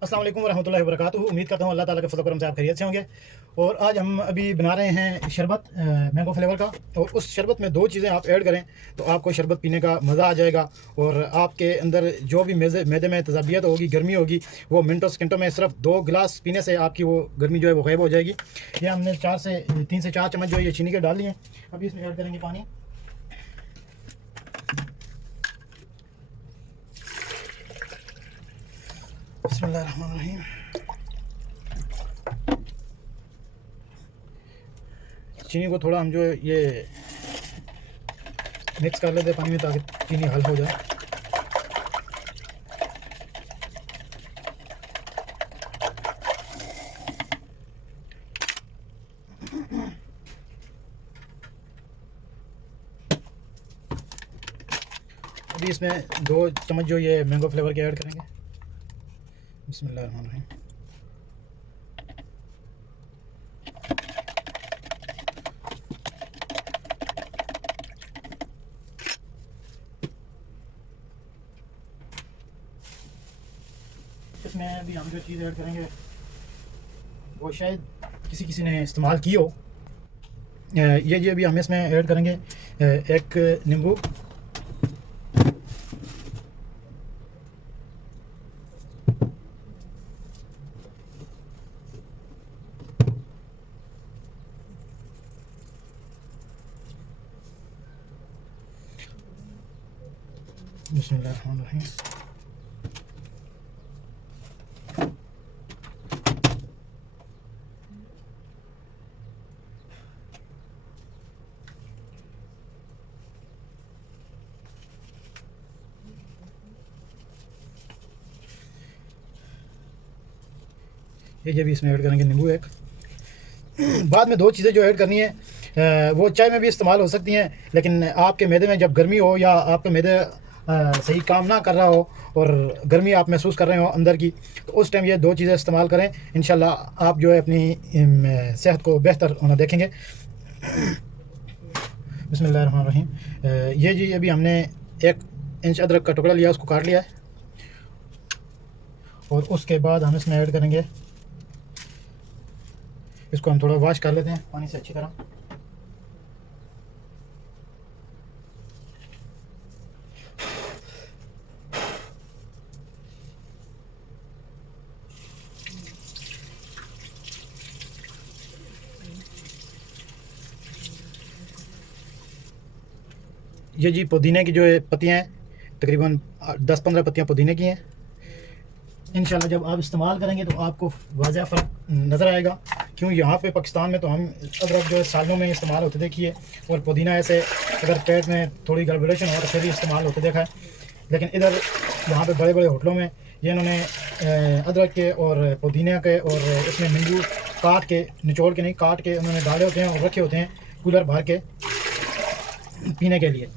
अस्सलाम वालेकुम रहमतुल्लाहि व बरकातुहू। उम्मीद करता हूँ अल्लाह ताला के फज़ल करम से आप खैरियत से होंगे। और आज हम अभी बना रहे हैं शरबत मैंगो फ्लेवर का। और उस शरबत में दो चीज़ें आप ऐड करें तो आपको शरबत पीने का मज़ा आ जाएगा। और आपके अंदर जो भी मैदे में तज़ाबियत होगी, गर्मी होगी, वो मिनटों सेकंडों में सिर्फ 2 गिलास पीने से आपकी वो गर्मी जो है वो गायब हो जाएगी। ये हमने 3 से 4 चम्मच जो है ये चीनी के डाल लिए। अभी इसमें ऐड करेंगे पानी। बिस्मिल्लाहिर्रहमानिर्रहीम। चीनी को थोड़ा हम जो है ये मिक्स कर लेते हैं पानी में ताकि चीनी हल हो जाए। अभी इसमें 2 चम्मच जो ये मैंगो फ्लेवर के ऐड करेंगे। बिस्मिल्लाहिर्रहमानिर्रहीम। इसमें अभी हम जो चीज़ ऐड करेंगे वो शायद किसी किसी ने इस्तेमाल की हो। ये अभी हम इसमें ऐड करेंगे एक नींबू। बिस्मिल्लाहिर्रहमानिर्रहीम। ये भी इसमें ऐड करेंगे नींबू एक। बाद में 2 चीज़ें जो ऐड करनी है वो चाय में भी इस्तेमाल हो सकती हैं, लेकिन आपके मैदे में जब गर्मी हो या आपका मैदे सही काम ना कर रहा हो और गर्मी आप महसूस कर रहे हो अंदर की, तो उस टाइम ये 2 चीज़ें इस्तेमाल करें। इंशाल्लाह आप जो है अपनी सेहत को बेहतर होना देखेंगे। बिस्मिल्लाहिर्रहमानिर्रहीम। ये जी अभी हमने 1 इंच अदरक का टुकड़ा लिया, उसको काट लिया है। और उसके बाद हम इसमें ऐड करेंगे, इसको हम थोड़ा वॉश कर लेते हैं पानी से अच्छी तरह। ये जी पुदीने की जो है पत्तियाँ हैं, तकरीबन 10-15 पत्तियाँ पुदीने की हैं। इंशाल्लाह जब आप इस्तेमाल करेंगे तो आपको वाज़ह फ़र्क नज़र आएगा। क्यों यहाँ पे पाकिस्तान में तो हम अदरक जो है सालों में इस्तेमाल होते देखिए, और पुदीना ऐसे अगर पेट में थोड़ी गड़बड़ेशन हो तो फिर भी इस्तेमाल होते देखा है। लेकिन इधर यहाँ पे बड़े बड़े होटलों में ये इन्होंने अदरक के और पुदीना के और इसमें नींबू काट के, निचोड़ के नहीं, काट के उन्होंने डाले होते हैं और रखे होते हैं कूलर भर के पीने के लिए।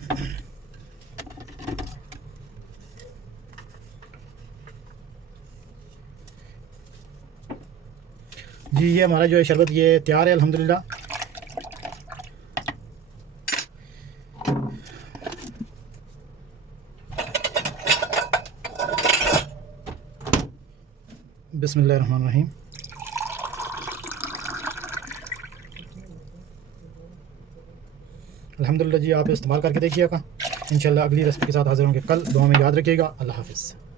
जी ये हमारा जो है शरबत ये तैयार है अल्हम्दुलिल्लाह। बिस्मिल्लाहिर्रहमानिर्रहीम। अल्हम्दुलिल्लाह जी आप इस्तेमाल करके देखिएगा। इंशाल्लाह अगली रेसिपी के साथ हाज़िर होंगे कल। दुआ में याद रखिएगा। अल्लाह हाफ़िज़।